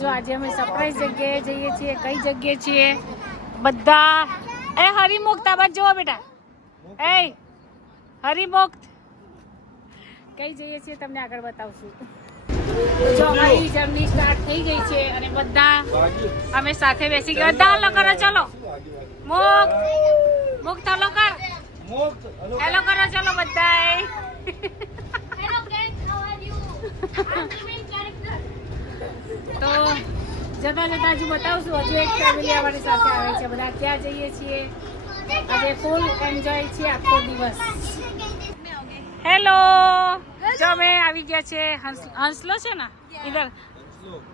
જો આજે અમે સરપ્રાઈઝ જગ્યાએ જઈએ છીએ. કઈ જગ્યાએ છીએ? બધા હરિમુક્ત આ બાજુ જોવો બેટા. હરિમુક્ત કઈ જઈએ છીએ તમને આગળ બતાવશું. જો અમારી જર્ની સ્ટાર્ટ થઈ ગઈ છે અને બધા અમે સાથે બેસી ગયા. બધા હલો કરો, ચલો મુક્ત હલો કર, હેલો કરો, ચલો બધા. તો જતા જતા હજુ બતાવશું. હજુ એક ફેમિલી અમારી સાથે આવે છે. બધા ક્યાં જઈએ છીએ? આજે ફૂલ એન્જોય છે આખો દિવસ. હેલો, જો અમે આવી ગયા છે હંસલો છે ને ઇધર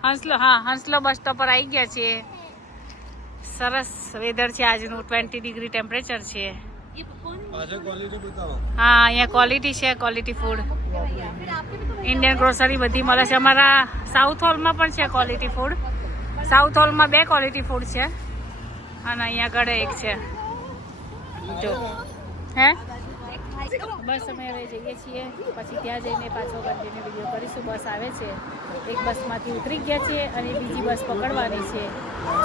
હંસલો. હા, હંસલો બસ સ્ટોપ પર આવી ગયા છીએ. સરસ વેધર છે આજનું. 20 ડિગ્રી ટેમ્પરેચર છે. હા, અહીંયા ક્વોલિટી છે, ક્વોલિટી ફૂડ. ઇન્ડિયન ગ્રોસરી બધી મળે છે. અમારા સાઉથ હોલમાં પણ છે ક્વોલિટી ફૂડ. સાઉથ હોલમાં 2 ક્વોલિટી ફૂડ છે અને અહીંયા આગળ એક છે. જો હે બસ અમે હવે જઈએ છીએ. પછી ત્યાં જઈને પાછો કન્ટિન્યુ વિડીયો કરીશું. બસ આવે છે. એક બસમાંથી ઉતરી ગયા છે અને બીજી બસ પકડવાની છે.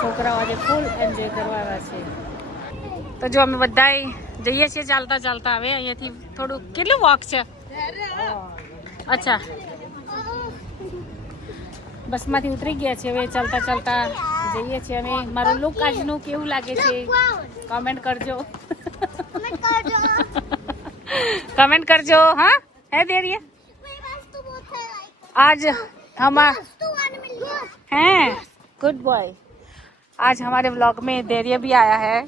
છોકરાઓ આજે ફૂલ એન્જોય કરવાના છે. તો જો અમે બધા જઈએ છીએ ચાલતા ચાલતા. હવે અહીંયાથી થોડું કેટલું વોક છે? અચ્છા, બસમાંથી ઉતરી ગયા છે. હવે ચાલતા ચાલતા જઈએ છીએ અમે. મારું લુક આજનું કેવું લાગે છે કમેન્ટ કરજો. कमेंट करजो. हाँ है देरिया आज हैं गुड बॉय. आज हमारे व्लॉग में देरिया भी आया है.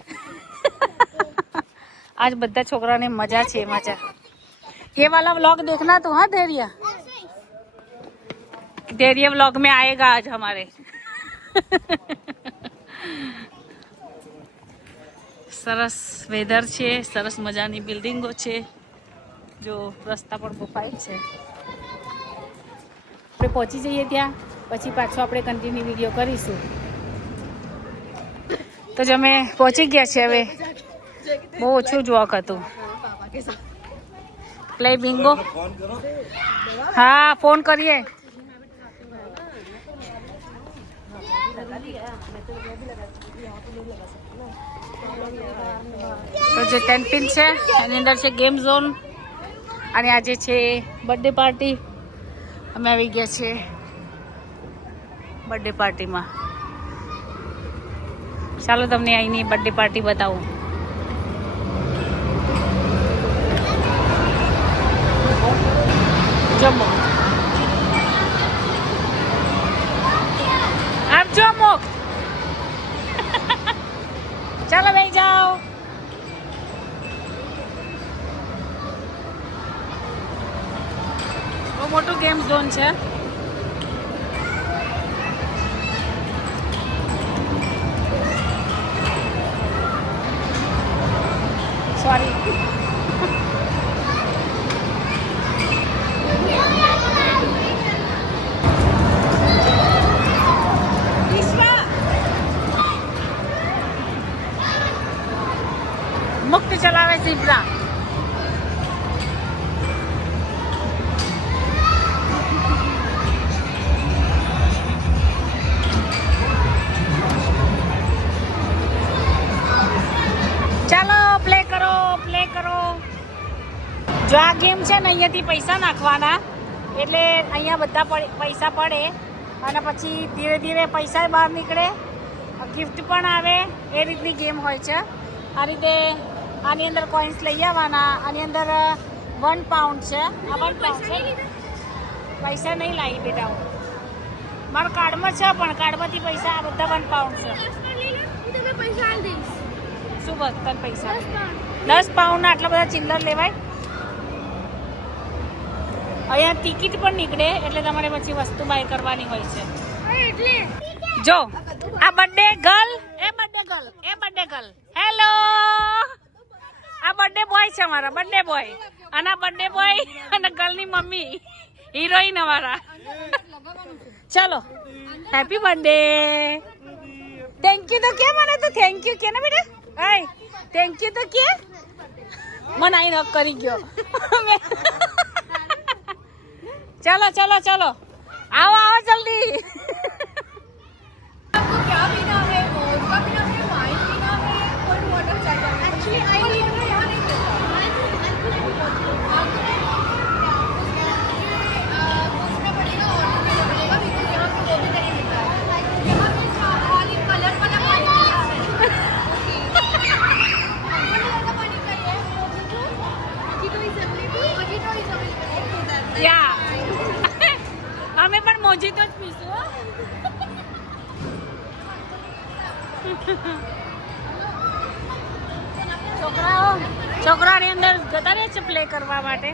आज बद्दा छोकरा ने मजा छे मजा. ये वाला व्लॉग देखना तो. हाँ देरिया, देरिया व्लॉग में आएगा आज हमारे. સરસ વેધર છે, સરસ મજાની બિલ્ડિંગો છે. જો રસ્તા પણ પ્રોફાઇલ છે. આપણે પહોંચી જઈએ ત્યાં, પછી પાછો આપણે કન્ટિન્યુ વિડીયો કરીશું. તો જ અમે પહોંચી ગયા છે. હવે બહુ ઓછું જ વોક હતું. Play bingo. હા, ફોન કરીએ. તો જે 10 પિન છે એની અંદર છે ગેમ ઝોન. અને આજે છે બર્થડે પાર્ટી. અમે આવી ગયા છે બર્થડે પાર્ટીમાં. ચાલો તમને અહીંની બર્થડે પાર્ટી બતાવું. જમો આપ જો મોક. ચાલો ભાઈ જાઓ. બહુ મોટું ગેમ ઝોન છે. સોરી. મુક્ત ચલાવે ઝીબ્રા. ચાલો પ્લે કરો, પ્લે કરો. જો આ ગેમ છે ને અહીંયાથી પૈસા નાખવાના, એટલે અહીંયા બધા પૈસા પડે અને પછી ધીરે ધીરે પૈસા બહાર નીકળે, ગિફ્ટ પણ આવે. એ રીતની ગેમ હોય છે. આ રીતે આની અંદર કોઈન્સ લઈ આવવાના. આની અંદર 1 પાઉન્ડ છે. આ 1 પાઉન્ડ છે. પૈસા નહીં લાવી બેટા હું. મારા કાર્ડમાં છે પણ કાર્ડમાંથી પૈસા આ બધા 1 પાઉન્ડ છે. શું બસ તને પૈસા 10 પાઉન્ડના આટલા બધા ચિલ્લર લેવાય. અહીંયા ટિકિટ પણ નીકળે એટલે તમારે પછી વસ્તુ બાય કરવાની હોય છે. જો આ બર્થડે ગર્લ, એ બર્થડે ગર્લ, એ બર્થડે ગર્લ. હેલો, આ બર્થડે બોય છે અમારા, બર્થડે બોય. અને આ બર્થડે બોય અને ગર્લની મમ્મી, હિરોઈન અમારા. ચલો હેપી બર્થડે. થેન્ક યુ તો કે મને તો થેન્ક યુ કે ને બેટા. હાય થેન્ક યુ તો કે મને આઈ નક કરી ગયો. ચલો ચલો ચલો આવો આવો જલ્દી. છોકરાઓની અંદર જતા રહે છે પ્લે કરવા માટે.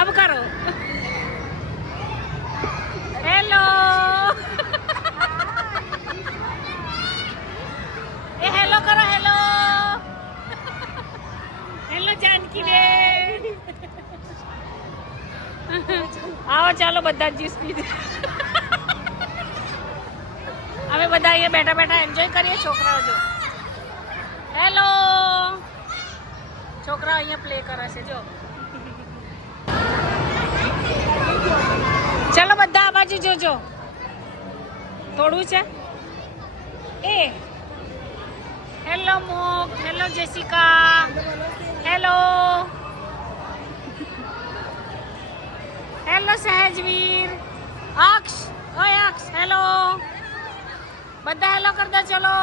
अब करो. हेलो. ए हेलो करो. हेलो. हेलो जानकी बेन. आओ ચાલો બધા જ્યુસ પી. અમે બધા અહીંયા બેઠા બેઠા એન્જોય કરીએ. છોકરાઓ જો. હેલો. છોકરાઓ અહીંયા પ્લે કરે છે જો. ચલો બધા આ બાજુ જોજો. થોડું છે એ. હેલો મોક. Hello Jessica. હેલો. હેલો સહેજવીર. અક્ષ. ઓય અક્ષ. હેલો. બધા હેલો કર દો. ચલો.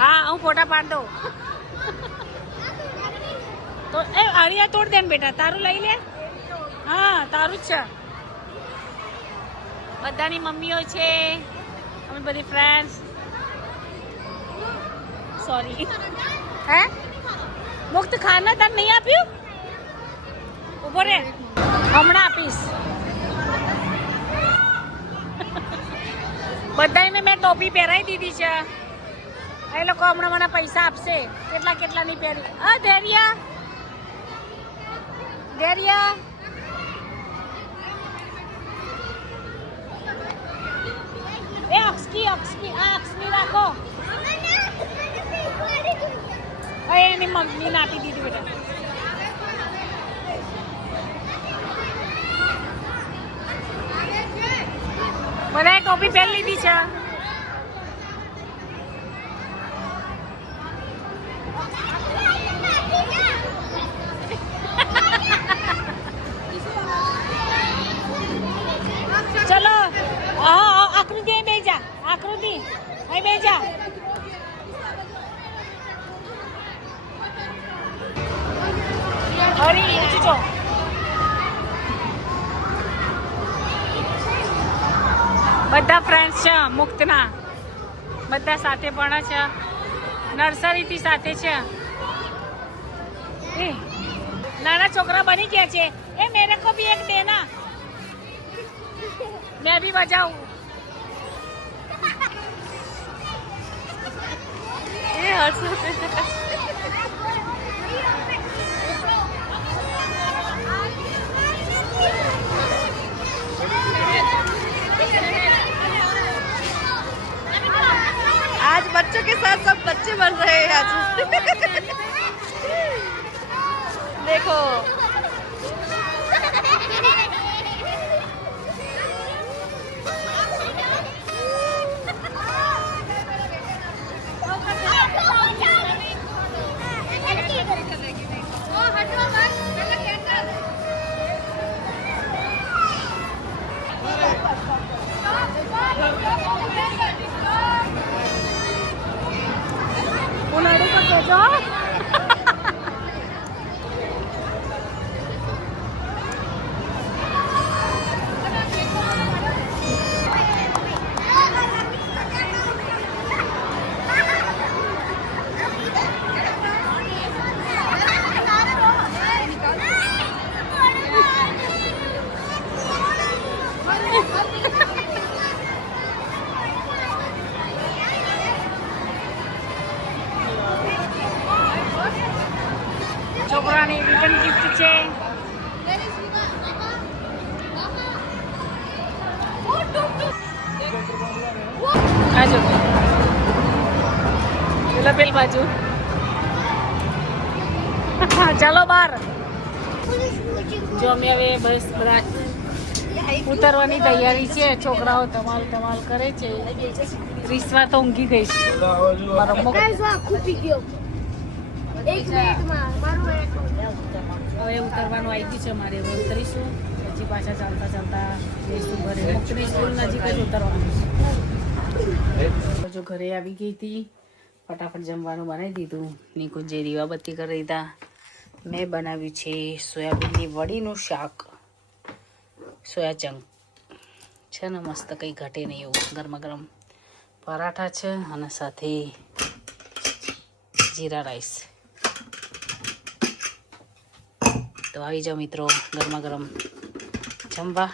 હા હું ફોટા પાડ દઉં. તો એ અરિયા તોડ દે ને બેટા. તારું લઈ લે. હા તારું જ છે. બધાની મમ્મીઓ છે. અમે બધી ફ્રેન્ડ્સ. સોરી. હે મુક્ત ખાના તને નહીં આપ્યું? ઉભો રે હમણાં આપીશ. બધાને મેં ટોપી પહેરાવી દીધી છે. એ લોકો હમણાં મને પૈસા આપશે. કેટલા કેટલાની પહેરી. હા ધૈર્યા. ધૈર્યા. એ અક્ષકી અક્ષની રાખો. એની મમ્મીને આપી દીધી બેટા. બધાએ ટોપી પહેરી લીધી છે. ચલો આકૃતિ અહીં બેજા. આકૃતિ અહીં બેજા. હરી જો બધા ફ્રેન્ડ્સ છે મુક્તના. બધા સાથે ભણે છે. નર્સરીથી સાથે છે. એ નાના છોકરા બની ગયા છે. એ મેરે કો ભી એક દેના. मैं भी बजाऊं. ये आज बच्चों के साथ सब बच्चे बन रहे हैं आज. देखो उनाडू को केजो. છોકરાની રિટર્ન ગિફ્ટ છે. આજો પેલ બાજુ. ચાલો બાર. જો અમે હવે બસ બધા ઉતરવાની તૈયારી છે. છોકરાઓ ધમાલ કરે છે. રીસવા તો ઊંઘી ગઈ છે. મારો ખૂટી ગયો. એક મિનિટમાં મારું હવે ઉતરવાનું આવી ગયું છે અમારે. હવે ઉતરીશું પછી પાછા ચાલતા જઈશું ઘરે. મુક્તની સ્કૂલ નજીક જ ઉતરવાનું છે. જો ઘરે આવી ગઈ હતી. ફટાફટ જમવાનું બનાવી દીધું. નીકુ જે દીવાબત્તી કરી દીધા. મેં બનાવ્યું છે સોયાબીનની વડીનું શાક. સોયા ચંક છે ને મસ્ત કંઈ ઘટે નહીં એવું ગરમા ગરમ પરાઠા છે અને સાથે જીરા રાઈસ. તો આવી જાઓ મિત્રો ગરમા ગરમ જમવા.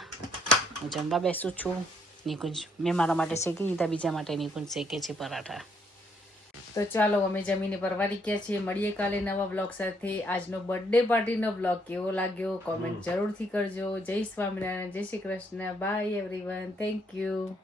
હું જમવા બેસું છું. નિકુંજ મેં મારા માટે શેકી દીધા, બીજા માટે નિકુંજ શેકે છે પરાઠા. તો ચાલો અમે જમીને પરવારી ગયા છીએ. મળીએ કાલે નવા બ્લોગ સાથે. આજનો બર્થડે પાર્ટીનો બ્લોગ કેવો લાગ્યો કોમેન્ટ જરૂરથી કરજો. જય સ્વામિનારાયણ, જય Shri Krishna, by everyone, thank you.